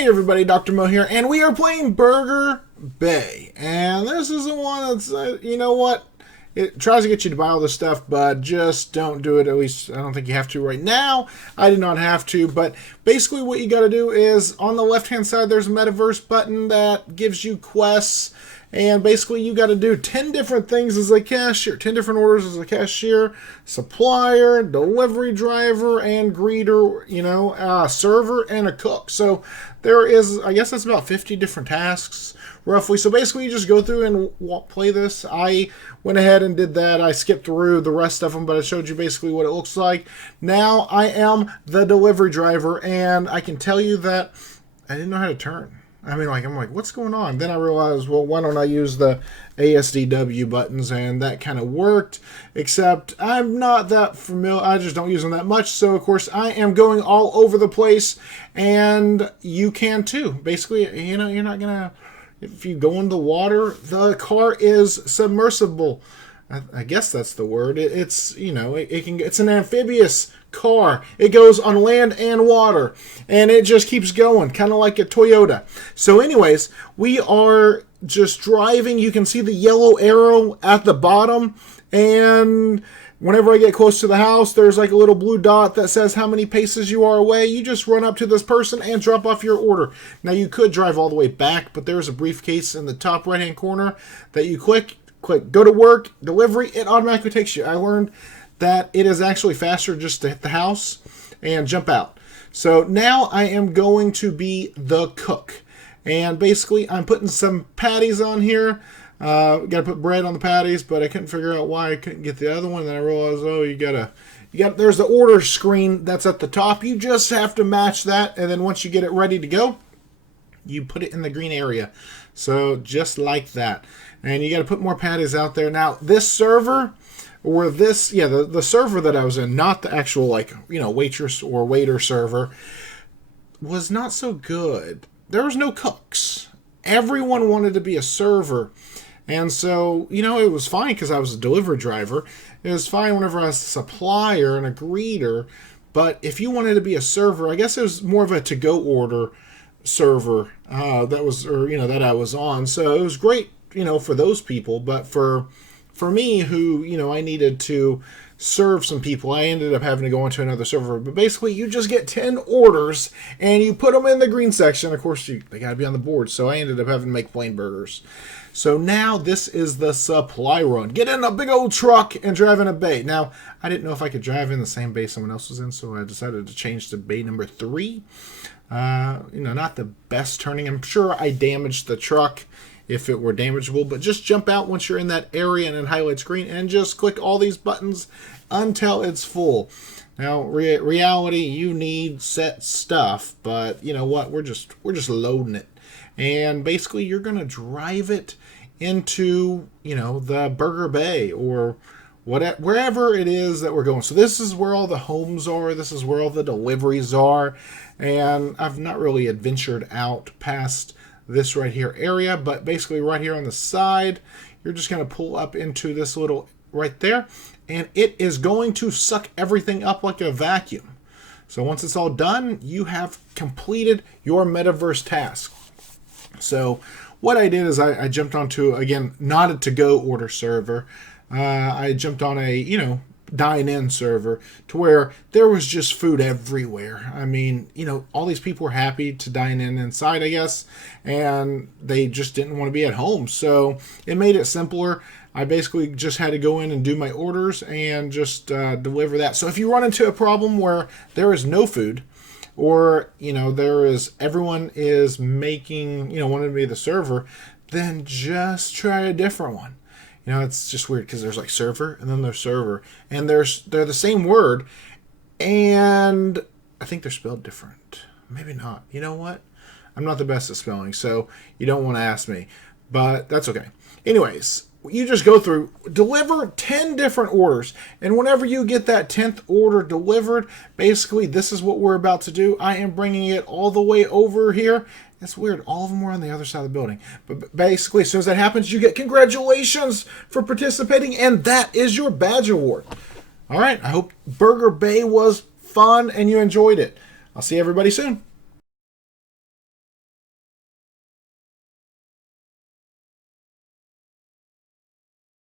Hey everybody, Dr. Mo here, and we are playing Burger Bay. And this is the one that's, you know what? It tries to get you to buy all this stuff, but just don't do it. At least I don't think you have to right now. I did not have to, but basically what you got to do is on the left-hand side, there's a Metaverse button that gives you quests. And basically you got to do 10 different things as a cashier, 10 different orders as a cashier, supplier, delivery driver, and greeter, server, and a cook. So there is, I guess that's about 50 different tasks, roughly. So basically you just go through and play this. I went ahead and did that. I skipped through the rest of them, but I showed you basically what it looks like. Now I am the delivery driver, and I can tell you that I didn't know how to turn. I'm like, what's going on? Then I realized, well, why don't I use the ASDW buttons? And that kind of worked, except I'm not that familiar. I just don't use them that much. So, of course, I am going all over the place, and you can too. Basically, you're not going to, if you go in the water, the car is submersible. I guess that's the word. It's an amphibious car. It goes on land and water, and it just keeps going, kind of like a Toyota. So anyways, we are just driving. You can see the yellow arrow at the bottom, and whenever I get close to the house, there's like a little blue dot that says how many paces you are away. You just run up to this person and drop off your order. Now you could drive all the way back, but there's a briefcase in the top right hand corner that you click, go to work, delivery, it automatically takes you. I learned that it is actually faster just to hit the house and jump out. So now I am going to be the cook. And basically I'm putting some patties on here. Got to put bread on the patties, but I couldn't figure out why I couldn't get the other one. Then I realized, there's the order screen that's at the top. You just have to match that, and then once you get it ready to go, you put it in the green area. So just like that. And you got to put more patties out there. Now, this server, or this, the server that I was in, not the actual, waitress or waiter server, was not so good. There was no cooks. Everyone wanted to be a server. And so, it was fine because I was a delivery driver. It was fine whenever I was a supplier and a greeter. But if you wanted to be a server, I guess it was more of a to-go order server that I was on. So it was great, for those people. But for me, who, I needed to serve some people, I ended up having to go into another server. But basically, you just get 10 orders, and you put them in the green section. Of course, they got to be on the board. So I ended up having to make plain burgers. So now this is the supply run. Get in a big old truck and drive in a bay. Now, I didn't know if I could drive in the same bay someone else was in, so I decided to change to bay number 3. Not the best turning. I'm sure I damaged the truck if it were damageable, but just jump out once you're in that area and it highlights green, and just click all these buttons until it's full. Now, reality, you need set stuff, but you know what? We're just loading it, and basically you're gonna drive it into the Burger Bay or wherever it is that we're going. So this is where all the homes are. This is where all the deliveries are, and I've not really adventured out past this right here area, but basically right here on the side, you're just going to pull up into this little right there, and it is going to suck everything up like a vacuum. So once it's all done, you have completed your metaverse task. So what I did is I jumped onto, again, not a to-go order server. I jumped on a, dine-in server to where there was just food everywhere. I mean, all these people were happy to dine in inside, I guess, and they just didn't want to be at home. So it made it simpler. I basically just had to go in and do my orders and just deliver that. So if you run into a problem where there is no food, or, everyone is making, wanting to be the server, then just try a different one. It's just weird because there's like server and then there's server, and they're the same word, and I think they're spelled different. Maybe not. You know what? I'm not the best at spelling, so you don't want to ask me, but that's okay. Anyways, you just go through, deliver 10 different orders, and whenever you get that 10th order delivered, basically this is what we're about to do. I am bringing it all the way over here. It's weird. All of them were on the other side of the building. But basically, as soon as that happens, you get congratulations for participating, and that is your badge award. All right. I hope Burger Bay was fun and you enjoyed it. I'll see everybody soon.